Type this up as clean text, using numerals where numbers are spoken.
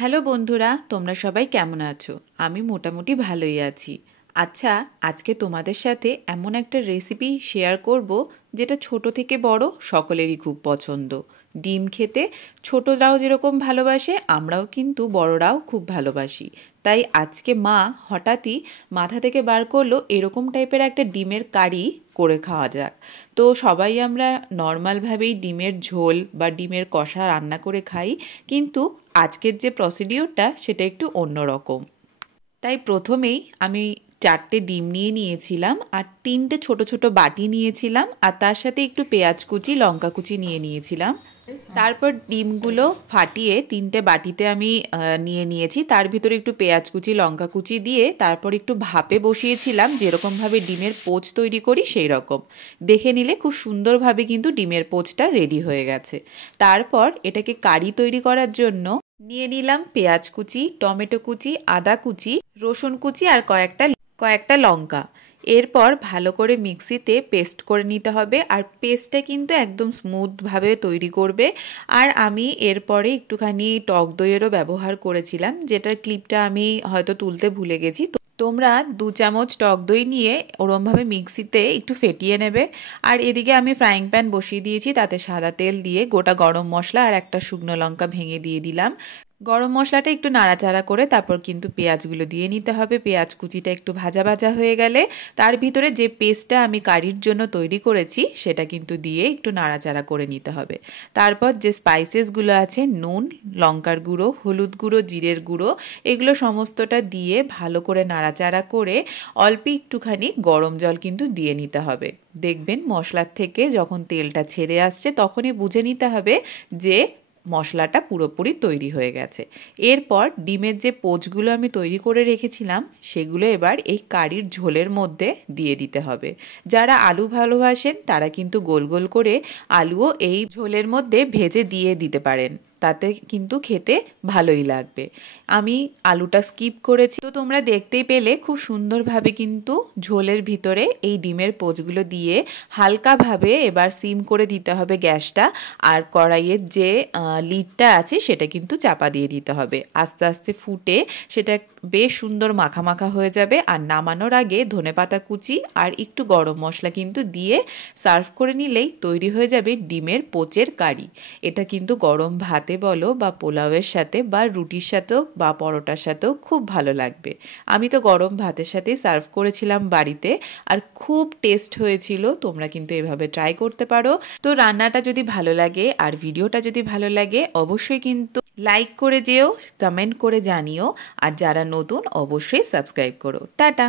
Hello বন্ধুরা, তোমরা সবাই কেমন আছো? আমি মোটামুটি ভালোই আছি। আচ্ছা, আজকে তোমাদের সাথে এমন একটা রেসিপি শেয়ার করব যেটা ছোট থেকে বড় সকলেরই খুব পছন্দ। ডিম খেতে ছোটরাও যেরকম ভালোবাসে, আমরাও কিন্তু বড়রাও খুব ভালোবাসি। তাই আজকে মা হঠাৎই মাথা থেকে বার করলো এরকম টাইপের একটা ডিমের কারি করে খাওয়া যাক। তো সবাই আমরা নর্মালভাবেই ডিমের ঝোল বা ডিমের কষা রান্না করে খাই, কিন্তু আজকের যে প্রসিডিওরটা সেটা একটু অন্যরকম। তাই প্রথমেই আমি 4টে ডিম নিয়ে নিয়েছিলাম আর 3টে ছোট ছোট বাটি নিয়েছিলাম, আর তার সাথে একটু পেঁয়াজ কুচি লঙ্কা কুচি নিয়ে নিয়েছিলাম। তারপর ডিমগুলো ফাটিয়ে 3টে বাটিতে আমি নিয়ে নিয়েছি, তার ভিতরে একটু পেঁয়াজ কুচি লঙ্কা কুচি দিয়ে তারপর একটু ভাপে বসিয়েছিলাম, যেরকমভাবে ডিমের পোচ তৈরি করি সেই রকম। দেখে নিলে খুব সুন্দরভাবে কিন্তু ডিমের পোচটা রেডি হয়ে গেছে। তারপর এটাকে কারি তৈরি করার জন্য নিয়ে নিলাম পেঁয়াজ কুচি, টমেটো কুচি, আদা কুচি, রসুন কুচি আর কয়েকটা লঙ্কা। এরপর ভালো করে মিক্সিতে পেস্ট করে নিতে হবে, আর পেস্টটা কিন্তু একদম স্মুথভাবে তৈরি করবে। আর আমি এরপরে একটুখানি টক দইয়েরও ব্যবহার করেছিলাম, যেটার ক্লিপটা আমি হয়তো তুলতে ভুলে গেছি। তোমরা 2 চামচ টক দই নিয়ে ওরমভাবে মিক্সিতে একটু ফেটিয়ে নেবে। আর এদিকে আমি ফ্রাইং প্যান বসিয়ে দিয়েছি, তাতে সাদা তেল দিয়ে গোটা গরম মশলা আর একটা শুকনো লঙ্কা ভেঙে দিয়ে দিলাম। গরম মশলাটা একটু নাড়াচাড়া করে তারপর কিন্তু পেঁয়াজগুলো দিয়ে নিতে হবে। পেঁয়াজ কুচিটা একটু ভাজা ভাজা হয়ে গেলে তার ভিতরে যে পেস্টটা আমি কারির জন্য তৈরি করেছি সেটা কিন্তু দিয়ে একটু নাড়াচাড়া করে নিতে হবে। তারপর যে স্পাইসেসগুলো আছে, নুন, লঙ্কার গুঁড়ো, হলুদ গুঁড়ো, জিরের গুঁড়ো, এগুলো সমস্তটা দিয়ে ভালো করে নাড়াচাড়া করে অল্প একটুখানি গরম জল কিন্তু দিয়ে নিতে হবে। দেখবেন মশলার থেকে যখন তেলটা ছেড়ে আসছে তখনই বুঝে নিতে হবে যে মশলাটা পুরোপুরি তৈরি হয়ে গেছে। এরপর ডিমের যে পোচগুলো আমি তৈরি করে রেখেছিলাম সেগুলো এবার এই কারির ঝোলের মধ্যে দিয়ে দিতে হবে। যারা আলু ভালোবাসেন তারা কিন্তু গোল গোল করে আলুও এই ঝোলের মধ্যে ভেজে দিয়ে দিতে পারেন, তাতে কিন্তু খেতে ভালোই লাগবে। আমি আলুটা স্কিপ করেছি, তো তোমরা দেখতেই পেলে খুব সুন্দরভাবে কিন্তু ঝোলের ভিতরে এই ডিমের পোচগুলো দিয়ে হালকাভাবে এবার সিম করে দিতে হবে গ্যাসটা, আর কড়াইয়ের যে লিডটা আছে সেটা কিন্তু চাপা দিয়ে দিতে হবে। আস্তে আস্তে ফুটে সেটা বেশ সুন্দর মাখা মাখা হয়ে যাবে। আর নামানোর আগে ধনেপাতা কুচি আর একটু গরম মশলা কিন্তু দিয়ে সার্ভ করে নিলেই তৈরি হয়ে যাবে ডিমের পোচের কারি। এটা কিন্তু গরম ভাতে বলো বা পোলাওয়ের সাথে বা রুটির সাথেও বা পরোটার সাথেও খুব ভালো লাগবে। আমি তো গরম ভাতের সাথে সার্ভ করেছিলাম বাড়িতে, আর খুব টেস্ট হয়েছিল। তোমরা কিন্তু এভাবে ট্রাই করতে পারো। তো রান্নাটা যদি ভালো লাগে আর ভিডিওটা যদি ভালো লাগে অবশ্যই কিন্তু লাইক করে যেও, কমেন্ট করে জানিও, আর যারা নতুন অবশ্যই সাবস্ক্রাইব করো। টাটা।